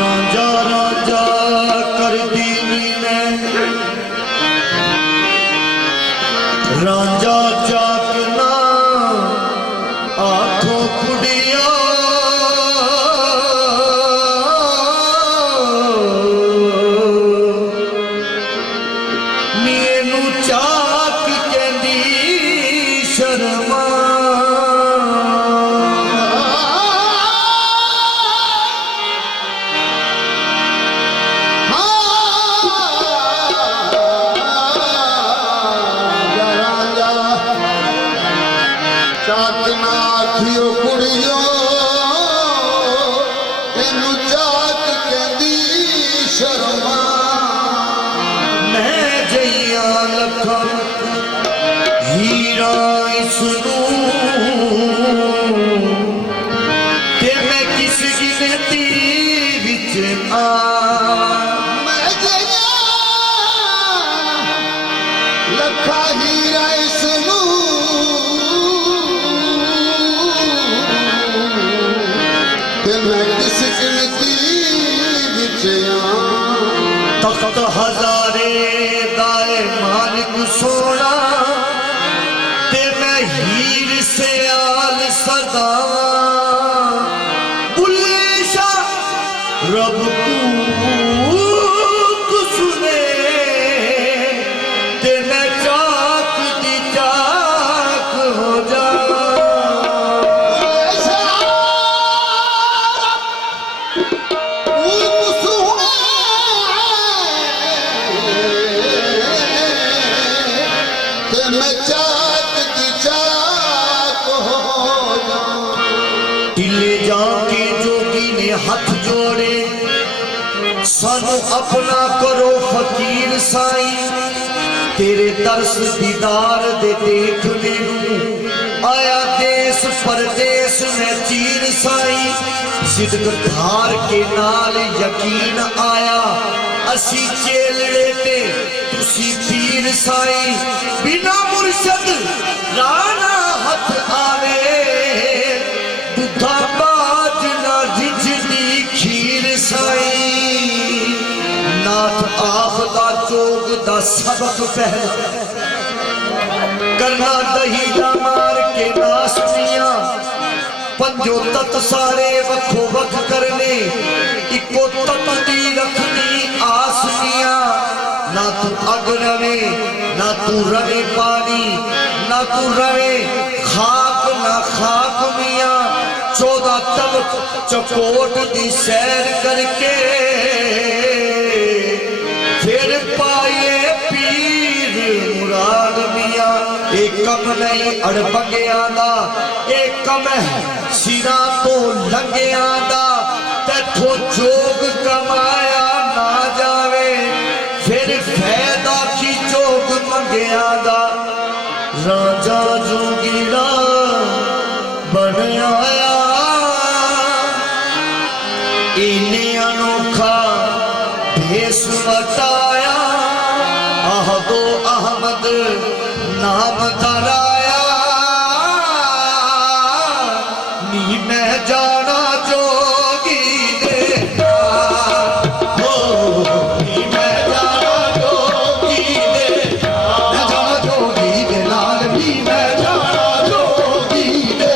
राजा राजा कर दीनी ने राजा जागना आंखों कुड़िया नीनू चाक कहंदी शर्मा चाकना आखियो कुड़ियो तेनू चाक कहंदी शर्मा मैं जइया लखन हीरा इसनू ते मैं किस गिनती विच आ मैं जया लखा हीरा इसनू ते मैं किस गिनती विच तख्त हजारे दाए मालिक सोना ते मैं हीर से आल सदा बुलेशा रब को सुने ते मैं चाक दी चाक हो जा मैं चाक की चाक हो टिले जाके जोगी ने हाथ जोड़े सानू अपना करो फकीर साई तेरे दर्श दीदार दे देखने नू आया देश परदेश में चीर साई सिद्क धार के नाल यकीन आया असी चेलड़े ते तुसी पीर साई बिना मुर्शद राना हथ आवे दुधा बाज ना रिझदी खीर साई नाथ आखदा चोग दा सबक पहला करना दही दा मार के नासनिया पंजो तत सारे वखो वख करने इको तत दी रखनी आसनिया ना तू अग रवे ना तू रवे पानी ना तू रवे खाक ना खाक मिया 14 तबक चकोट दी सैर करके फिर पाए पीर मुराद मिया एक कम नहीं अड़बगिया दा एक कम है सिरा तो लंगिया दा तैथों जोग कमाया ना जावे फिर फैदा की जोग मंगिया दा राजा जोगीरा बन आया इन्ने अनोखा भेस बताया आहदो अहमद नाम धराया नी मैं जाना जोगी दे नी मैं जाना जोगी दे मैं जाना जोगी दे लाल नी मैं जाना जोगी दे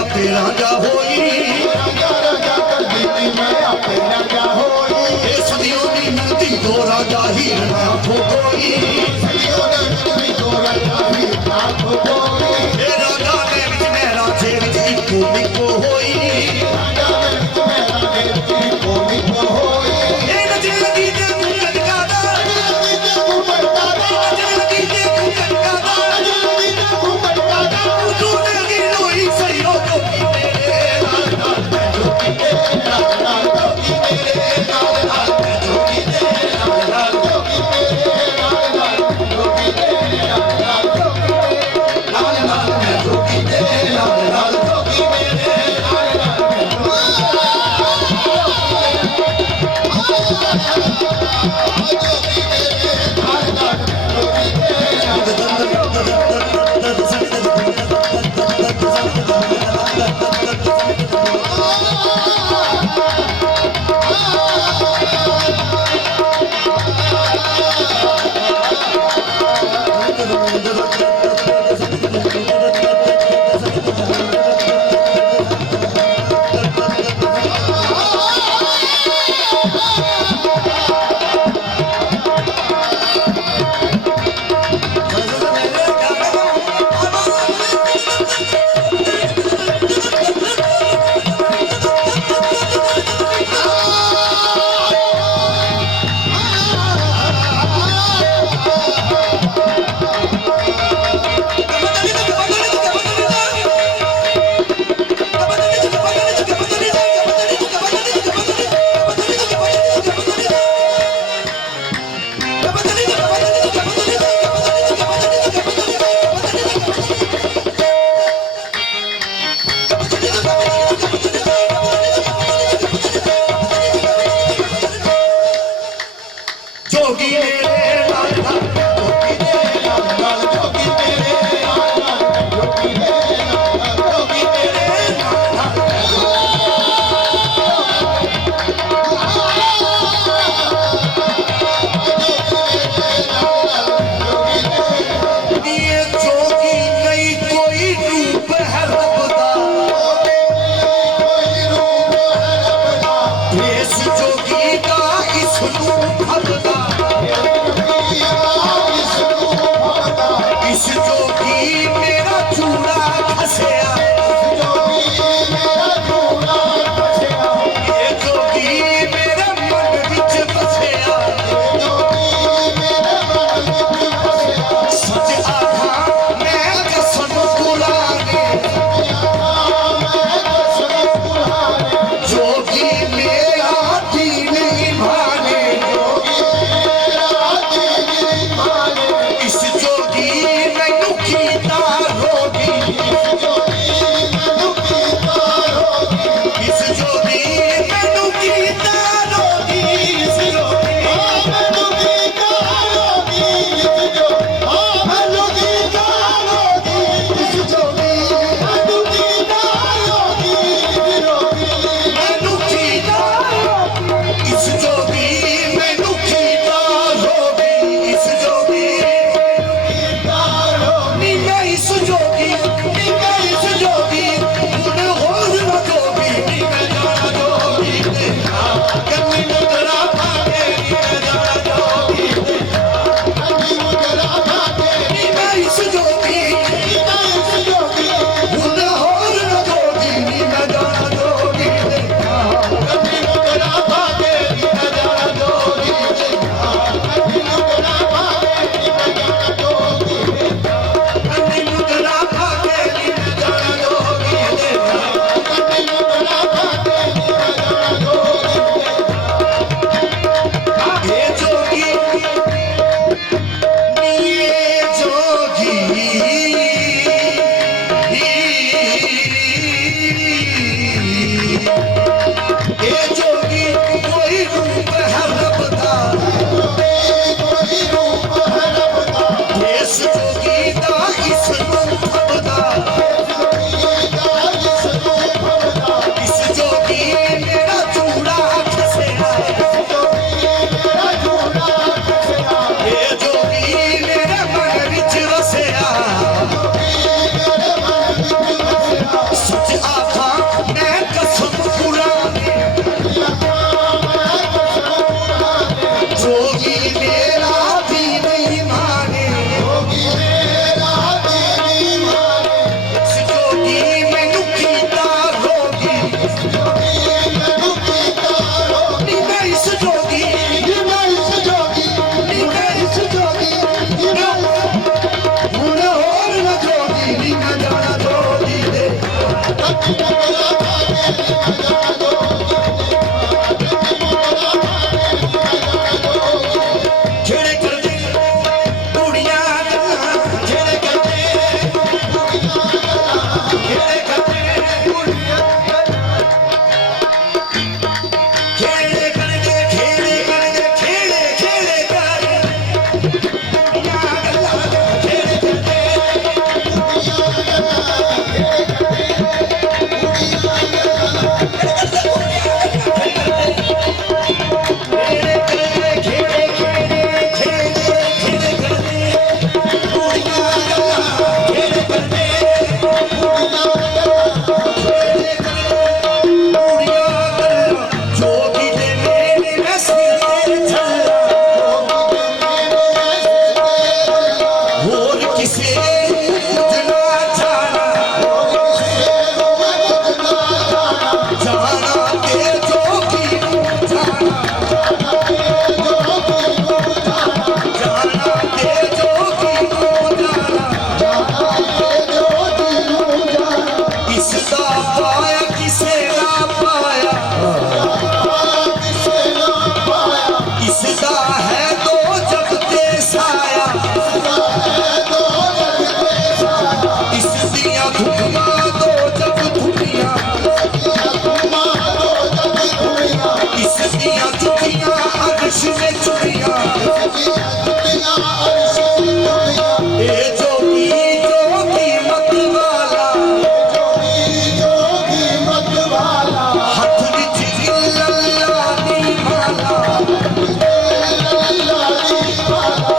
ਆਪੇ ਰਾਜਾ ਹੋਈ ਰਾਜਾ ਰਾਜਾ ਕਰਦੀ ਨੀ ਮੈਂ ਆਪੇ ਰਾਜਾ ਹੋਈ ਇਸ ਦੀ ਉਹਦੀ ਮਿਲਦੀ ਦੋ ਰਾਜਾ ਹੀ ਨਾ ਕੋਈ ਸਜਿਓ ਨੇ ਮਿਲਦੀ ਦੋ ਰਾਜਾ ਹੀ ਨਾ ਕੋਈ ਇਹ ਰਾਜਾ ਦੇ ਵਿੱਚ ਮੈਂ ਰਾਜੇ ਵਿੱਚ ਇੱਕੋ ਹੋਈ ਰਾਜਾ ਵਿੱਚ ਮੈਂ ਰਾਜੇ ਦੀ ਕੋਈ ਹੋਈ ਇਹ ਨਜ਼ਰ ਲੱਗੀ ਤੇ ਤੂੰ ਕਟਕਾਦਾ ਲੱਗੀ ਤੇ ਤੂੰ ਭਟਕਾਦਾ ਨਜ਼ਰ ਲੱਗੀ ਤੇ ਤੂੰ ਕਟਕਾਦਾ ਲੱਗੀ ਤੇ ਤੂੰ ਭਟਕਾਦਾ ਤੂੰ ਤੇ ਦੀ ਲੋਈ ਸਹੀ ਹੋ ਗਈ ਮੇਰੇ ਨਾਲ ਨਾਲ ਜੋਗੀ ਤੇਰੇ ਨਾਲ ਨਾਲ ਜੋਗੀ ਤੇਰੇ ਨਾਲ ਨਾਲ ਜੋਗੀ ਤੇਰੇ ਨਾਲ ਨਾਲ ਜੋਗੀ ਤੇਰੇ ਨਾਲ ਨਾਲ ਜੋਗੀ ਤੇਰੇ ਨਾਲ ਨਾਲ ਜੋਗੀ ਤੇਰੇ ਨਾਲ ਨਾਲ ਜੋਗੀ ਤੇਰੇ ਨਾਲ ਨਾਲ ਜੋਗੀ ਮੇਰੇ ਜਿਹੜੇ ਕਰਦੇ ਕੁੜੀਆਂ ਗੱਲਾਂ ਜਿਹੜੇ ਕਰਦੇ ਜਿਹੜੇ ਕਰਦੇ ਕੁੜੀਆਂ ਖੇੜੇ ਕਰਦੇ ਖੇੜੇ ਕਰਦੇ ਖੇੜੇ ਖੇੜੇ ਕਰ ਕੁੜੀਆਂ ਗੱਲਾਂ ਜਿਹੜੇ ਕਰਦੇ ਖੇੜੇ ਕਰਦੇ ਖੇੜੇ ਖੇੜੇ ਖੇੜੇ ਖੇੜੇ ਕਰਦੇ ਕੁੜੀਆਂ ਗੱਲਾਂ ਖੇੜੇ ਕਰਦੇ ਕੁੜੀਆਂ ਗੱਲਾਂ ਜੋਗੀ ਦੇ ਮੇਰੇ ਨਸੀਬ ਤੇ ਚੱਲਾ ਹੋਰ ਕਿਸੇ ਕੁਝ ਨਾ ਜਾਣਾ ਜਾਣਾ ਤੇ ਜੋਗੀ ਨੂੰ ਜਾਣਾ ਜਾਣਾ ਤੇ ਜੋਗੀ ਨੂੰ ਜਾਣਾ ਇਸ ਦਾ ਪਾਇਆ ਕਿਸੇ ਨਾ ਪਾਇਆ ਇਸ ਦਾ ਹੈ ਦੋ ਜਗ ਤੇ ਸਾਇਆ ਇਸ ਦੀਆਂ ਧੁਨੀਆਂ ਦੋ ਜਗ ਧੁਨੀਆਂ ਇਸ ਦੀਆਂ ਧੁਨੀਆਂ ਅਰਸ਼ ਵਿੱਚ ਚੁੜੀਆਂ ਇਹ ਜੋਗੀ ਜੋਗੀ ਮਤ ਵਾਲਾ ਹੱਥ ਵਿੱਚ ਲੱਲਾ ਦੀ ਮਾਲਾ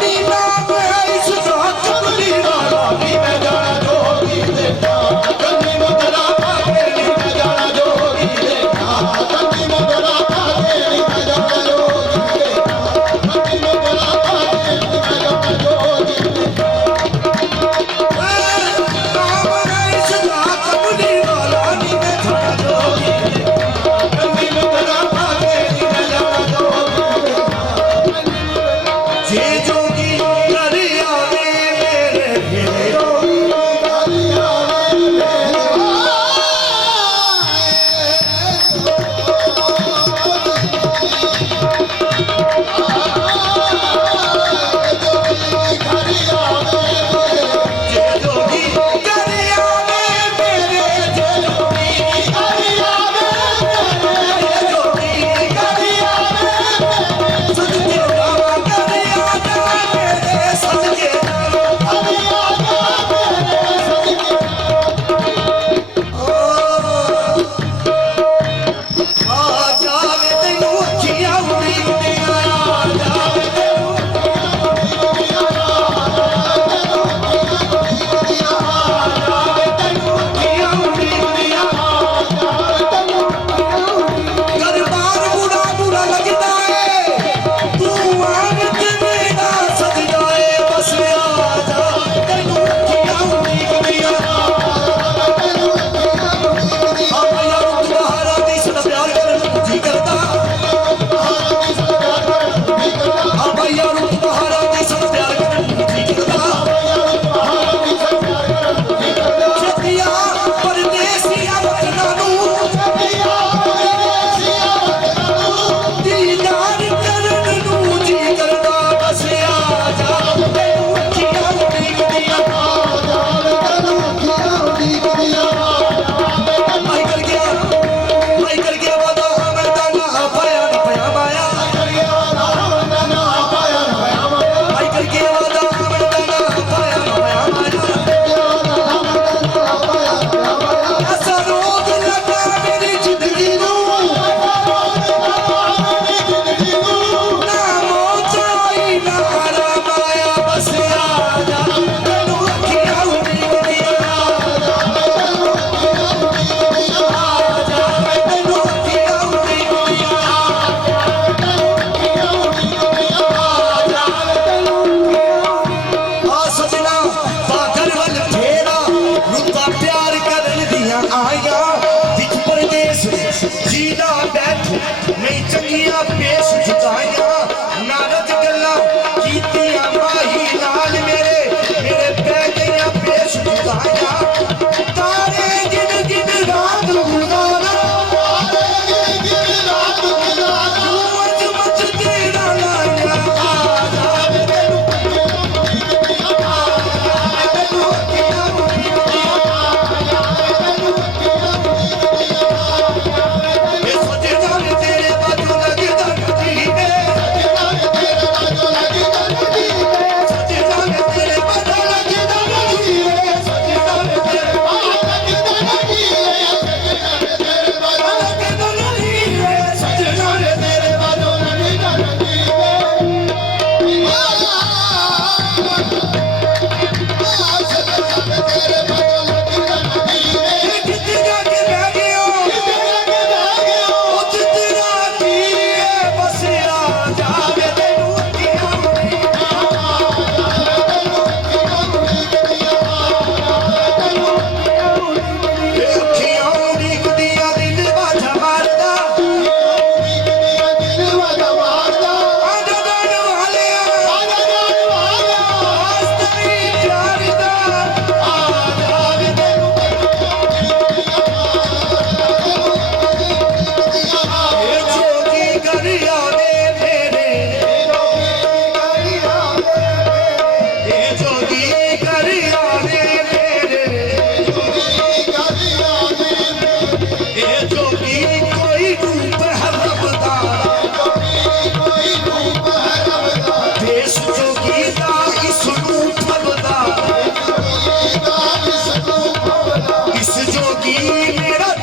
ਨੀ ਨਾਮ ਹੈ ਇਸ ਦਾ ਕਮਲੀ ਵਾਲਾ ਨੀ ਮੈਂ ਜਾਣਾ ਜੋਗੀ ਦੇ ਕੰਨੀ ਮਗਰਾ ਪਾਵੇ ਨੀ ਮੈਂ ਜਾਣਾ ਜੋਗੀ ਦੇ ਨਾਮ ਹੈ ਇਸ ਦਾ ਕਮਲੀ ਵਾਲਾ ਨੀ ਮੈਂ ਜਾਣਾ ਜੋਗੀ ਦੇ ਕੰਨੀ ਮਗਰਾ ਪਾਵੇ ਨੀ ਮੈਂ ਜਾਣਾ ਜੋਗੀ ਜੇ ਜੋਗੀ ਕਰ ਆਵੇ ਮੇਰੇ ਘੇਰੇ ਜੇ ਜੋਗੀ ਕਰ ਆਵੇ ਮੇਰੇ ਜੇ ਜੋਗੀ ਕਰ ਆਵੇ ਮੇਰੇ ਜੋਗੀ ਕਰ ਆਵੇ ਸੱਚੇ ਬਾਬਾ ਕਰ ਆਵੇ ਮੇਰੇ ਸੱਚੇ ਆ ਜਾਵੇ ਤੈਨੂੰ ਅੱਖੀਆਂ ਉਡੀਕਦੀਆਂ ਆ ਜਾਵੇ ਤੈਨੂੰ ਅੱਖੀਆਂ ਉਡੀਕਦੀਆਂ ਦਰਬਾਰ ਬੁਰਾ ਬੁਰਾ ਲੱਗਦਾ ਏ ਤੂੰ ਆਣ ਤੇ ਮੇਰਾ ਸਜਦਾ ਏ ਬਸ ਆ ਜਾ ਤੈਨੂੰ ਅੱਖੀਆਂ ਉਡੀਕਦੀਆਂ ਆ ਯਾਰ ਦੁਬਾਰਾ ਦੀ ਸੁਣ ਪਿਆਰ ਕਰਨ ਨੂੰ ਜੀ ਕਰਦਾ ਆ ਯਾਰ ਦੁਬਾਰਾ ਦੀ ਸੁਣ ਪਿਆਰ ਕਰਨ ਨੂੰ ਜੀ ਕਰਦਾ ਛੇਤੀਆਂ ਪਰਦੇਸੀਆਂ ਵਤਨਾਂ ਨੂੰ ਦੀਦਾਰ ਕਰਨ ਨੂੰ ਜੀ ਕਰਦਾ ਬਸ ਆ ਜਾ ਤੈਨੂੰ ਅੱਖੀਆਂ ਉਡੀਕਦੀਆਂ ਮਾਈ ਕਰ ਗਿਆ ਵਾਦਾ ਮੈਂ ਤਾਂ ਨਾ ਪਾਇਆ ਨਾ ਪਿਆ ਮਾਇਆ ਮਾਈ ਕਰ ਗਿਆ ਵਾਦਾ ਮੈਂ ਤਾਂ ਨਾ ਪਾਇਆ ਨਾ ਪਿਆ ਮਾਇਆ ਐਸਾ ਰੋਗ ਲੱਗਾ ਮੇਰੀ ਜ਼ਿੰਦਗੀ ਨੂੰ ਨਾ ਮੌਤ ਆਈ ਨਾ ਆਰਾਮ ਆਇਆ ਬਸ ਆ ਜਾ ਤੈਨੂੰ ਅੱਖੀਆਂ ਉਡੀਕਦੀਆਂ ਆ ਜਾ ਤੈਨੂੰ ਅੱਖੀਆਂ ਉਡੀਕਦੀਆਂ ਆ ਸਜਣਾ ਬਾਗਰ ਵੱਲ ਫੇਰਾ ਰੁੱਤਾਂ ਪਿਆਰ ਕਰਨ ਦੀਆਂ ਆਈਆਂ ਵਿੱਚ ਪਰਦੇਸ ਜੀਦਾ ਬੈਠ ਨਹੀਂ ਚੰਗੀਆਂ ਪੇਸ਼ ਜੁਦਾਈਆਂ ਨਾਰਦ ਗੱਲਾਂ ਕੀਤੀਆਂ ਮਾਹੀ ਨਾਲ ਮੇਰੇ ਪੈ ਗਈਆਂ ਪੇਸ਼ ਜੁਦਾਈਆਂ ਤਾਰੇ ਜਿਨ ਜਿਨ ਰਾਹ ਮੇਰਾ